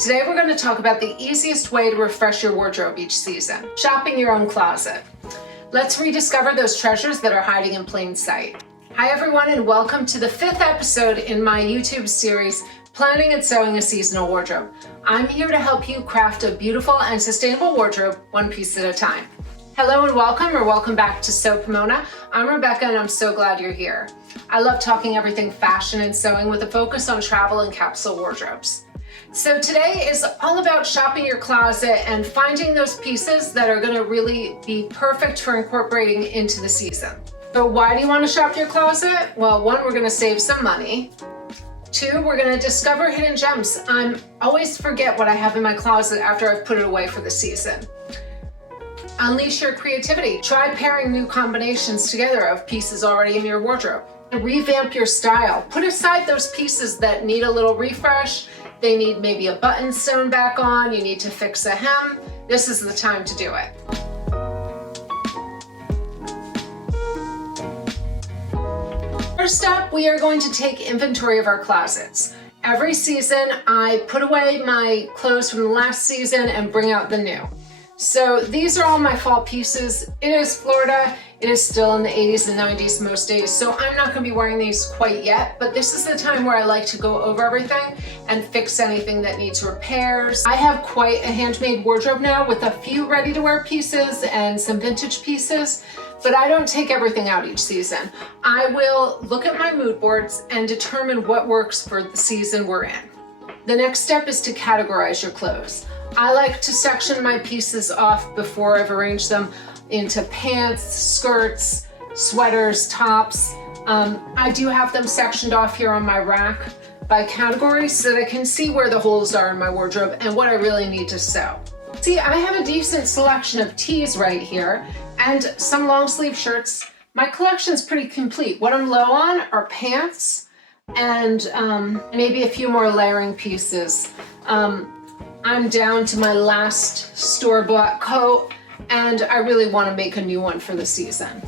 Today we're going to talk about the easiest way to refresh your wardrobe each season, shopping your own closet. Let's rediscover those treasures that are hiding in plain sight. Hi everyone, and welcome to the 5th episode in my YouTube series, Planning and Sewing a Seasonal Wardrobe. I'm here to help you craft a beautiful and sustainable wardrobe one piece at a time. Hello and welcome back to Sew Pomona. I'm Rebecca and I'm so glad you're here. I love talking everything fashion and sewing with a focus on travel and capsule wardrobes. So today is all about shopping your closet and finding those pieces that are going to really be perfect for incorporating into the season. So why do you want to shop your closet? Well, 1, we're going to save some money. 2, we're going to discover hidden gems. I always forget what I have in my closet after I've put it away for the season. Unleash your creativity. Try pairing new combinations together of pieces already in your wardrobe. Revamp your style. Put aside those pieces that need a little refresh. They need maybe a button sewn back on. You need to fix a hem. This is the time to do it. First up, we are going to take inventory of our closets. Every season, I put away my clothes from the last season and bring out the new. So these are all my fall pieces. It is Florida. It is still in the 80s and 90s most days, so I'm not going to be wearing these quite yet, but this is the time where I like to go over everything and fix anything that needs repairs. I have quite a handmade wardrobe now with a few ready-to-wear pieces and some vintage pieces, but I don't take everything out each season. I will look at my mood boards and determine what works for the season we're in. The next step is to categorize your clothes. I like to section my pieces off before I've arranged them into pants, skirts, sweaters, tops. I do have them sectioned off here on my rack by category so that I can see where the holes are in my wardrobe and what I really need to sew. See, I have a decent selection of tees right here and some long sleeve shirts. My collection's pretty complete. What I'm low on are pants and maybe a few more layering pieces. I'm down to my last store-bought coat and I really want to make a new one for the season.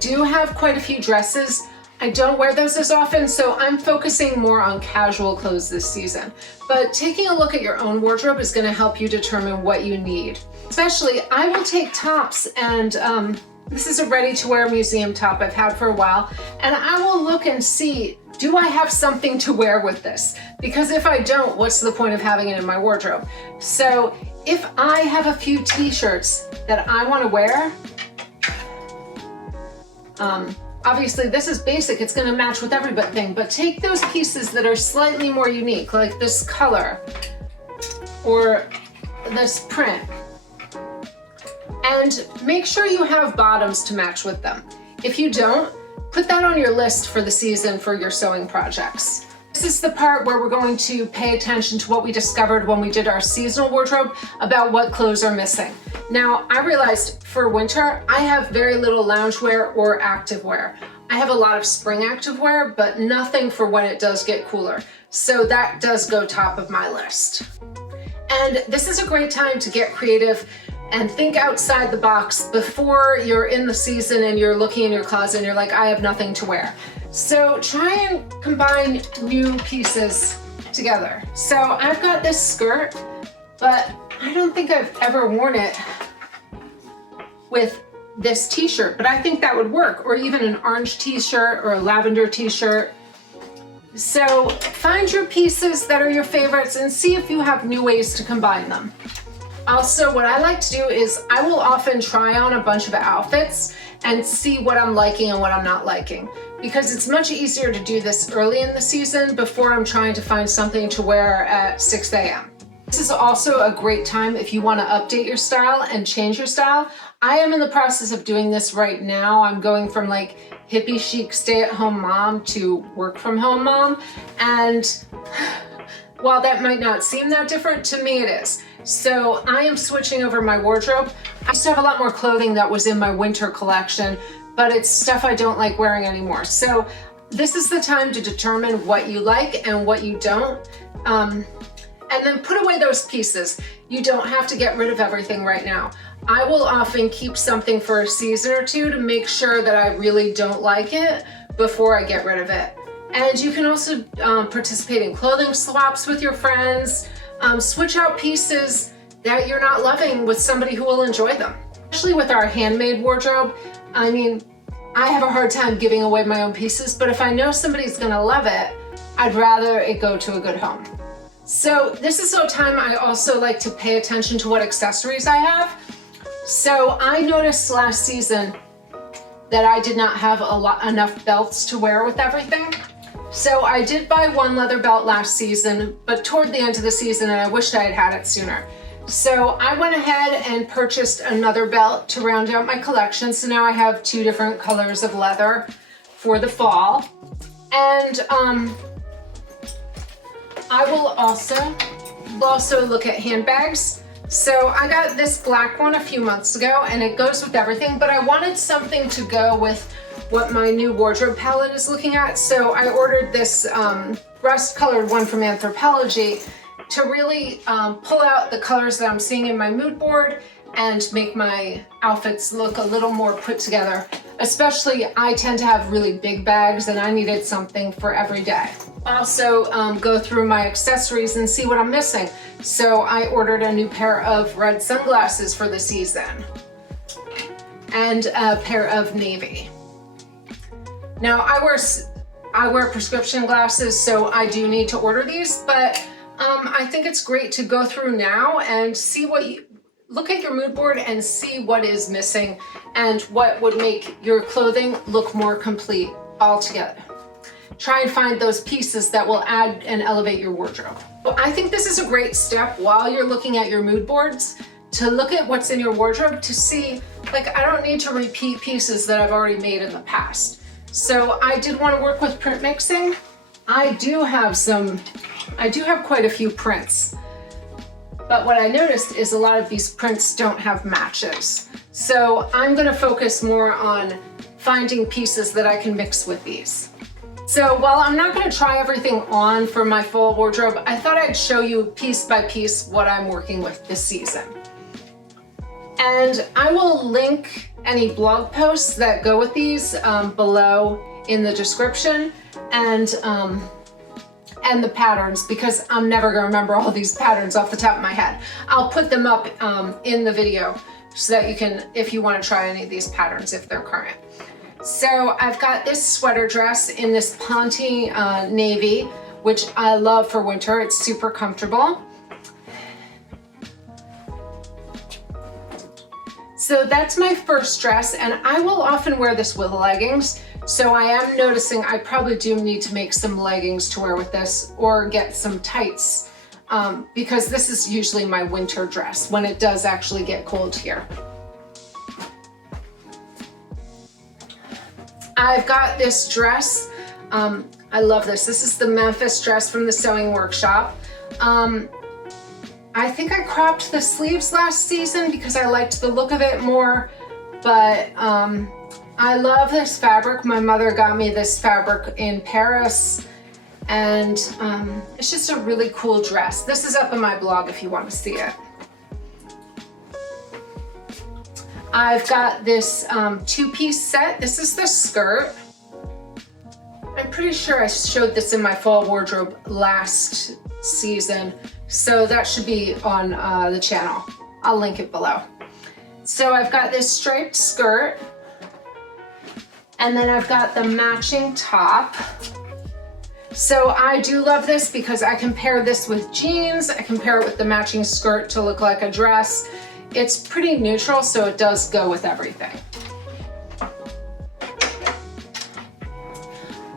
Do have quite a few dresses. I don't wear those as often, so I'm focusing more on casual clothes this season. But taking a look at your own wardrobe is going to help you determine what you need. Especially, I will take tops and this is a ready-to-wear museum top I've had for a while, and I will look and see, do I have something to wear with this? Because if I don't, what's the point of having it in my wardrobe? So if I have a few t-shirts that I want to wear, obviously this is basic, it's going to match with everything, but take those pieces that are slightly more unique, like this color or this print, and make sure you have bottoms to match with them. If you don't, put that on your list for the season for your sewing projects. This is the part where we're going to pay attention to what we discovered when we did our seasonal wardrobe about what clothes are missing. Now, I realized for winter, I have very little loungewear or activewear. I have a lot of spring activewear, but nothing for when it does get cooler. So that does go top of my list. And this is a great time to get creative and think outside the box before you're in the season and you're looking in your closet and you're like, I have nothing to wear. So try and combine new pieces together. So I've got this skirt, but I don't think I've ever worn it with this t-shirt, but I think that would work, or even an orange t-shirt or a lavender t-shirt. So find your pieces that are your favorites and see if you have new ways to combine them. Also, what I like to do is I will often try on a bunch of outfits and see what I'm liking and what I'm not liking, because it's much easier to do this early in the season before I'm trying to find something to wear at 6 a.m. This is also a great time if you want to update your style and change your style. I am in the process of doing this right now. I'm going from like hippie chic stay-at-home mom to work-from-home mom, and while that might not seem that different, to me it is. So I am switching over my wardrobe. I used to have a lot more clothing that was in my winter collection, but it's stuff I don't like wearing anymore. So this is the time to determine what you like and what you don't. And then put away those pieces. You don't have to get rid of everything right now. I will often keep something for a season or two to make sure that I really don't like it before I get rid of it. And you can also participate in clothing swaps with your friends. Switch out pieces that you're not loving with somebody who will enjoy them. Especially with our handmade wardrobe, I mean, I have a hard time giving away my own pieces, but if I know somebody's gonna love it, I'd rather it go to a good home. So this is the time I also like to pay attention to what accessories I have. So I noticed last season that I did not have enough belts to wear with everything. So I did buy one leather belt last season, but toward the end of the season, and I wished I had had it sooner. So I went ahead and purchased another belt to round out my collection. So now I have 2 different colors of leather for the fall. And I will also look at handbags. So I got this black one a few months ago and it goes with everything, but I wanted something to go with what my new wardrobe palette is looking at. So I ordered this rust colored one from Anthropologie to really pull out the colors that I'm seeing in my mood board and make my outfits look a little more put together. Especially, I tend to have really big bags and I needed something for every day. Also go through my accessories and see what I'm missing. So I ordered a new pair of red sunglasses for the season and a pair of navy. Now I wear prescription glasses, so I do need to order these, but I think it's great to go through now and see look at your mood board and see what is missing and what would make your clothing look more complete altogether. Try and find those pieces that will add and elevate your wardrobe. I think this is a great step while you're looking at your mood boards to look at what's in your wardrobe to see, like, I don't need to repeat pieces that I've already made in the past. So I did want to work with print mixing. I do have quite a few prints, but what I noticed is a lot of these prints don't have matches. So I'm going to focus more on finding pieces that I can mix with these. So while I'm not going to try everything on for my full wardrobe, I thought I'd show you piece by piece what I'm working with this season. And I will link any blog posts that go with these below in the description and the patterns, because I'm never going to remember all these patterns off the top of my head. I'll put them up in the video so that you can, if you want to try any of these patterns, if they're current. So I've got this sweater dress in this Ponte navy, which I love for winter. It's super comfortable. So that's my first dress, and I will often wear this with leggings. So I am noticing I probably do need to make some leggings to wear with this or get some tights because this is usually my winter dress when it does actually get cold here. I've got this dress. I love this. This is the Memphis dress from the sewing workshop. I think I cropped the sleeves last season because I liked the look of it more, but I love this fabric. My mother got me this fabric in Paris, and it's just a really cool dress. This is up on my blog if you want to see it. I've got this 2-piece set. This is the skirt. I'm pretty sure I showed this in my fall wardrobe last season, so that should be on the channel. I'll link it below. So I've got this striped skirt, and then I've got the matching top. So I do love this because I can pair this with jeans. I can pair it with the matching skirt to look like a dress. It's pretty neutral, so it does go with everything.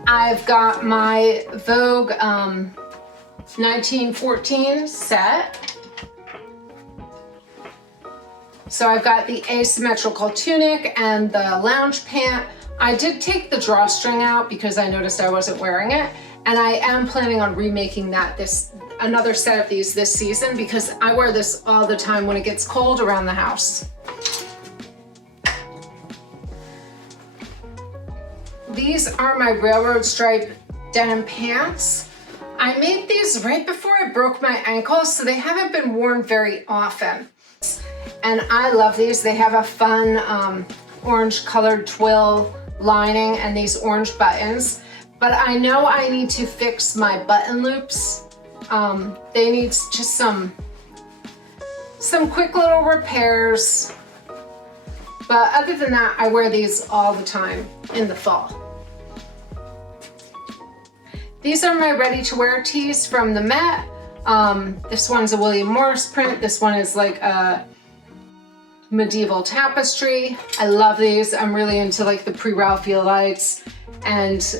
I've got my Vogue 1914 set. So I've got the asymmetrical tunic and the lounge pant. I did take the drawstring out because I noticed I wasn't wearing it, and I am planning on remaking that another set of these this season because I wear this all the time when it gets cold around the house. These are my railroad stripe denim pants. I made these right before I broke my ankle, so they haven't been worn very often. And I love these. They have a fun orange colored twill lining and these orange buttons. But I know I need to fix my button loops They need just some quick little repairs. But other than that, I wear these all the time in the fall. These are my ready-to-wear tees from the Met. This one's a William Morris print. This one is like a medieval tapestry. I love these. I'm really into like the pre-Raphaelites, and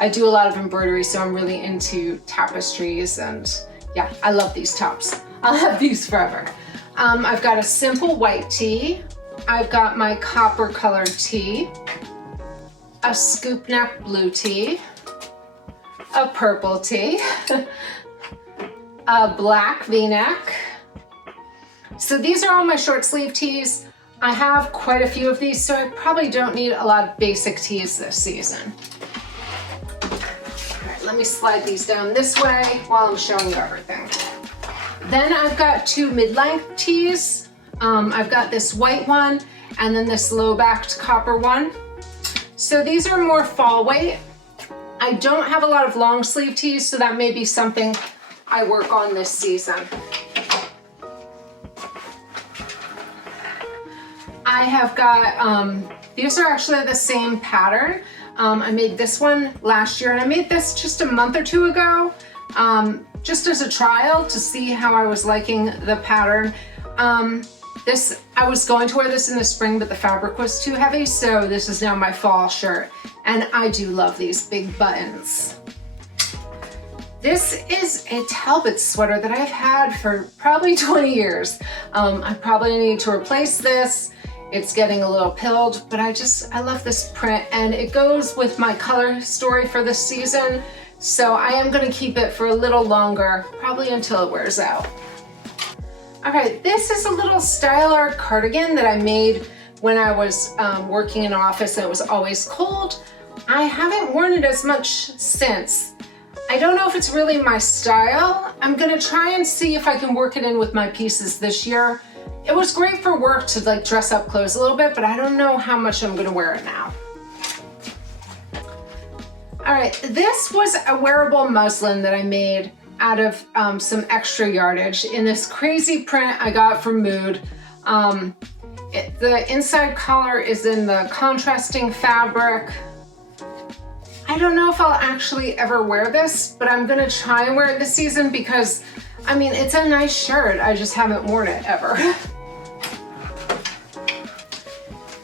I do a lot of embroidery, so I'm really into tapestries, and yeah, I love these tops. I'll have these forever. I've got a simple white tee. I've got my copper colored tee, a scoop neck blue tee, a purple tee, a black V-neck. So these are all my short sleeve tees. I have quite a few of these, so I probably don't need a lot of basic tees this season. All right, let me slide these down this way while I'm showing you everything. Then I've got two mid-length tees. I've got this white one and then this low-backed copper one. So these are more fall weight. I don't have a lot of long sleeve tees, so that may be something I work on this season. I have got, these are actually the same pattern. I made this one last year, and I made this just a month or two ago, just as a trial to see how I was liking the pattern. I was going to wear this in the spring, but the fabric was too heavy, so this is now my fall shirt. And I do love these big buttons. This is a Talbot sweater that I've had for probably 20 years. I probably need to replace this. It's getting a little pilled, but I love this print, and it goes with my color story for this season. So I am gonna keep it for a little longer, probably until it wears out. All right, this is a little style art cardigan that I made when I was working in an office and it was always cold. I haven't worn it as much since. I don't know if it's really my style. I'm gonna try and see if I can work it in with my pieces this year. It was great for work to like dress up clothes a little bit, but I don't know how much I'm gonna wear it now. All right, this was a wearable muslin that I made out of some extra yardage in this crazy print I got from Mood. The inside collar is in the contrasting fabric. I don't know if I'll actually ever wear this, but I'm gonna try and wear it this season because, I mean, it's a nice shirt. I just haven't worn it ever.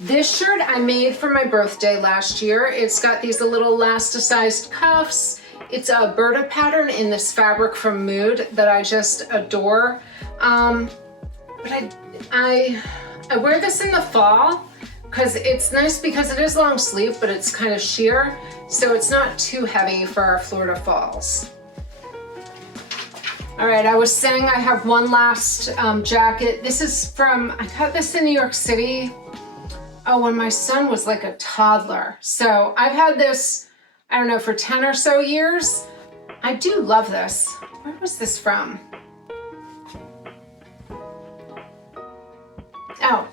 This shirt I made for my birthday last year. It's got these little elasticized cuffs. It's a Berta pattern in this fabric from Mood that I just adore. But I wear this in the fall because it's nice because it is long sleeve, but it's kind of sheer, so it's not too heavy for our Florida falls. All right, I was saying I have one last jacket. This is from, I got this in New York City, when my son was like a toddler. So I've had this, I don't know, for 10 or so years. I do love this. Where was this from? Oh,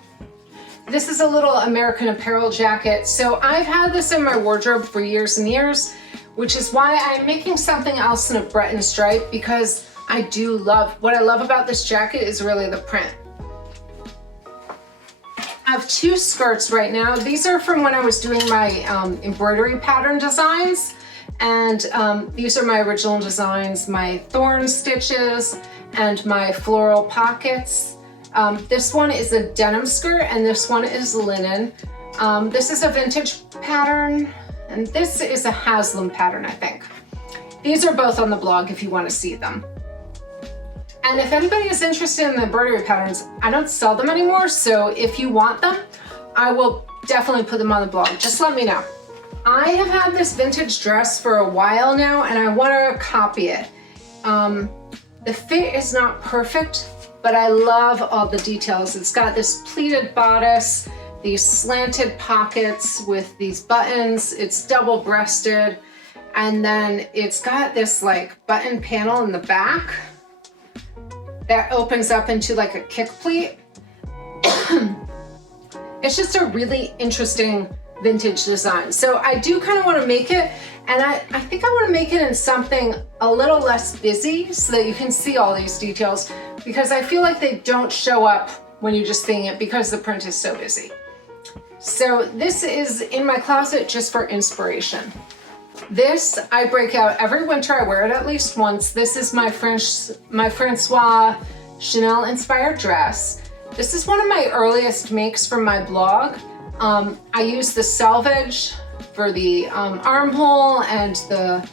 this is a little American Apparel jacket. So I've had this in my wardrobe for years and years, which is why I'm making something else in a Breton stripe, because I do love, what I love about this jacket is really the print. I have two skirts right now. These are from when I was doing my embroidery pattern designs. And these are my original designs, my thorn stitches and my floral pockets. This one is a denim skirt and this one is linen. This is a vintage pattern and this is a Haslam pattern, I think. These are both on the blog if you want to see them. And if anybody is interested in the embroidery patterns, I don't sell them anymore, so if you want them, I will definitely put them on the blog. Just let me know. I have had this vintage dress for a while now, and I want to copy it. The fit is not perfect, but I love all the details. It's got this pleated bodice, these slanted pockets with these buttons. It's double-breasted, and then it's got this like button panel in the back that opens up into like a kick pleat. It's just a really interesting vintage design. So I do kind of want to make it, and I think I want to make it in something a little less busy so that you can see all these details, because I feel like they don't show up when you're just seeing it because the print is so busy. So this is in my closet just for inspiration. This I break out every winter. I wear it at least once. This is my Francois Chanel inspired dress. This is one of my earliest makes from my blog. I use the selvage for the armhole and the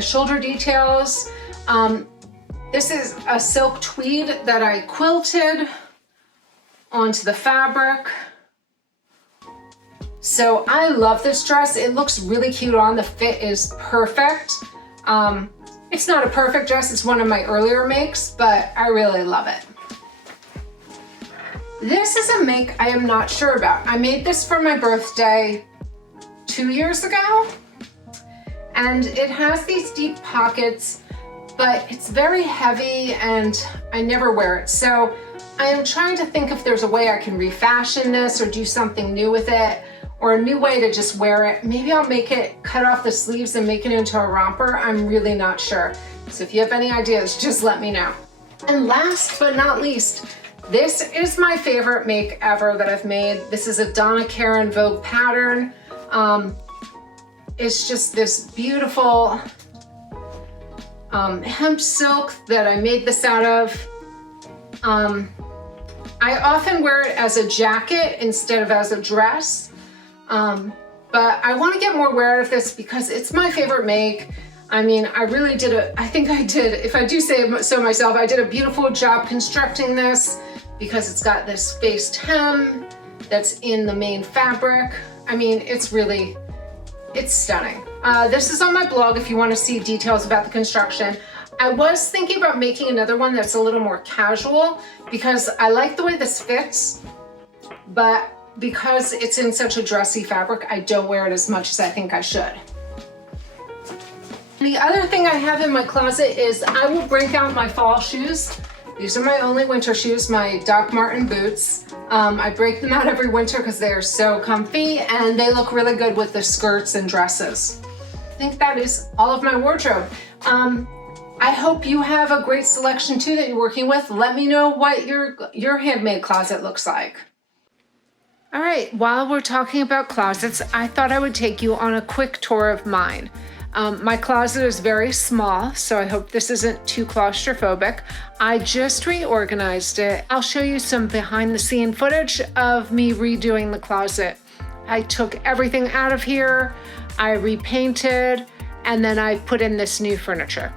shoulder details. This is a silk tweed that I quilted onto the fabric. So I love this dress. It looks really cute on. The fit is perfect. It's not a perfect dress. It's one of my earlier makes, but I really love it. This is a make I am not sure about. I made this for my birthday 2 years ago, and it has these deep pockets, but it's very heavy and I never wear it. So I am trying to think if there's a way I can refashion this or do something new with it, or a new way to just wear it. Maybe I'll make it, cut off the sleeves and make it into a romper. I'm really not sure. So if you have any ideas, just let me know. And last but not least, this is my favorite make ever that I've made. This is a Donna Karan Vogue pattern. It's just this beautiful hemp silk that I made this out of. I often wear it as a jacket instead of as a dress. But I want to get more wear out of this because it's my favorite make. I mean, I really did if I do say so myself, I did a beautiful job constructing this because it's got this faced hem that's in the main fabric. I mean, it's stunning. This is on my blog if you want to see details about the construction. I was thinking about making another one that's a little more casual because I like the way this fits, but because it's in such a dressy fabric, I don't wear it as much as I think I should. The other thing I have in my closet is I will break out my fall shoes. These are my only winter shoes, my Doc Marten boots. I break them out every winter because they are so comfy and they look really good with the skirts and dresses. I think that is all of my wardrobe. I hope you have a great selection too that you're working with. Let me know what your handmade closet looks like. All right, while we're talking about closets, I thought I would take you on a quick tour of mine. My closet is very small, so I hope this isn't too claustrophobic. I just reorganized it. I'll show you some behind the scene footage of me redoing the closet. I took everything out of here, I repainted, and then I put in this new furniture.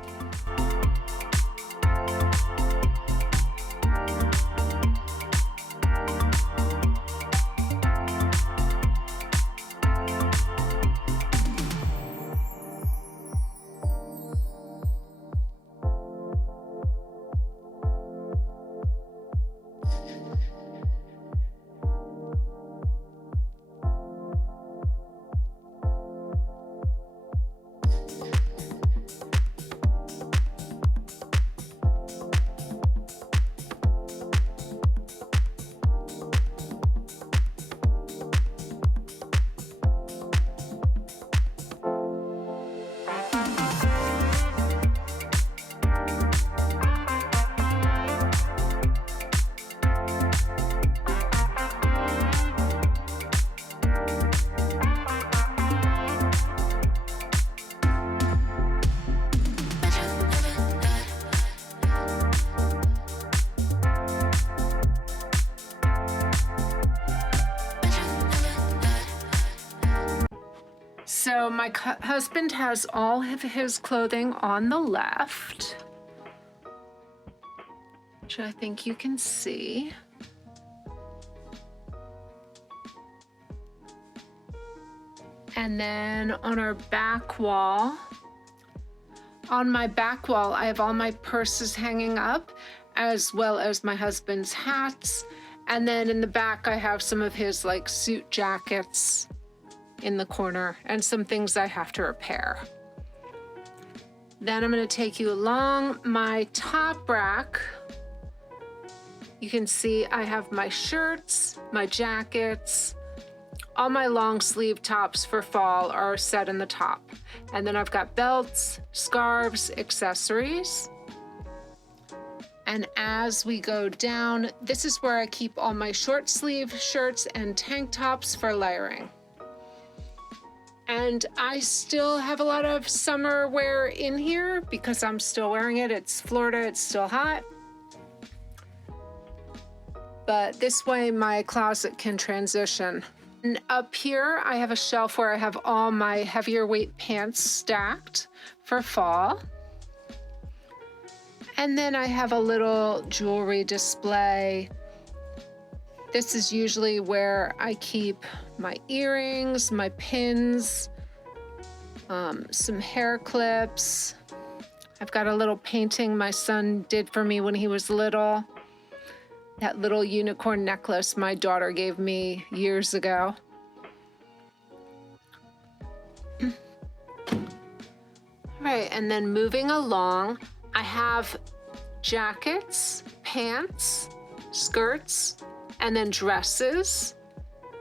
So my husband has all of his clothing on the left, which I think you can see. And then on our back wall, on my back wall, I have all my purses hanging up, as well as my husband's hats. And then in the back, I have some of his like suit jackets in the corner and some things I have to repair. Then I'm going to take you along my top rack. You can see I have my shirts, my jackets, All my long sleeve tops for fall are set in the top. And then I've got belts, scarves, accessories. And as we go down, this is where I keep all my short sleeve shirts and tank tops for layering. And I still have a lot of summer wear in here because I'm still wearing it. It's Florida, it's still hot. But this way my closet can transition. And up here, I have a shelf where I have all my heavier weight pants stacked for fall. And then I have a little jewelry display. This is usually where I keep my earrings, my pins, some hair clips. I've got a little painting my son did for me when he was little. That little unicorn necklace my daughter gave me years ago. All right, and then moving along, I have jackets, pants, skirts, and then dresses,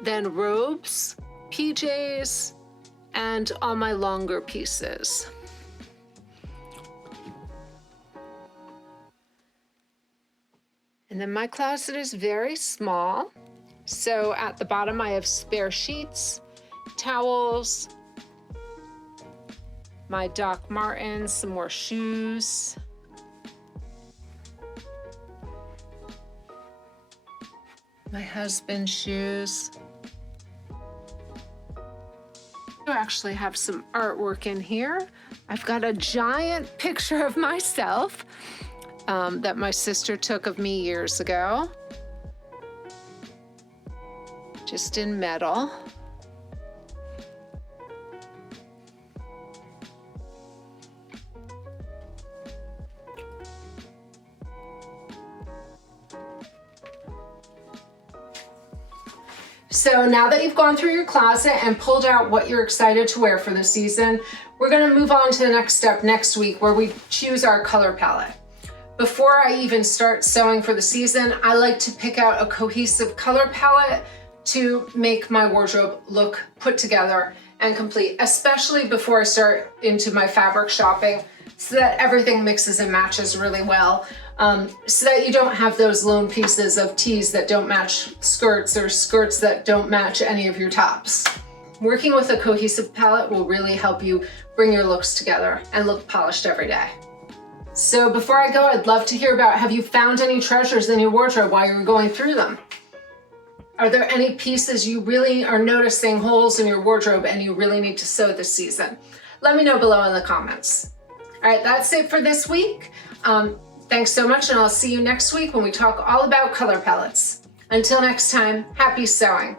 then robes, PJs, and all my longer pieces. And then my closet is very small. So at the bottom I have spare sheets, towels, my Doc Martens, some more shoes. My husband's shoes. I actually have some artwork in here. I've got a giant picture of myself that my sister took of me years ago, just in metal. So now that you've gone through your closet and pulled out what you're excited to wear for the season, we're going to move on to the next step next week where we choose our color palette. Before I even start sewing for the season, I like to pick out a cohesive color palette to make my wardrobe look put together and complete, especially before I start into my fabric shopping, so that everything mixes and matches really well. So that you don't have those lone pieces of tees that don't match skirts or skirts that don't match any of your tops. Working with a cohesive palette will really help you bring your looks together and look polished every day. So before I go, I'd love to hear about, have you found any treasures in your wardrobe while you were going through them? Are there any pieces you really are noticing holes in your wardrobe and you really need to sew this season? Let me know below in the comments. All right, that's it for this week. Thanks so much, and I'll see you next week when we talk all about color palettes. Until next time, happy sewing.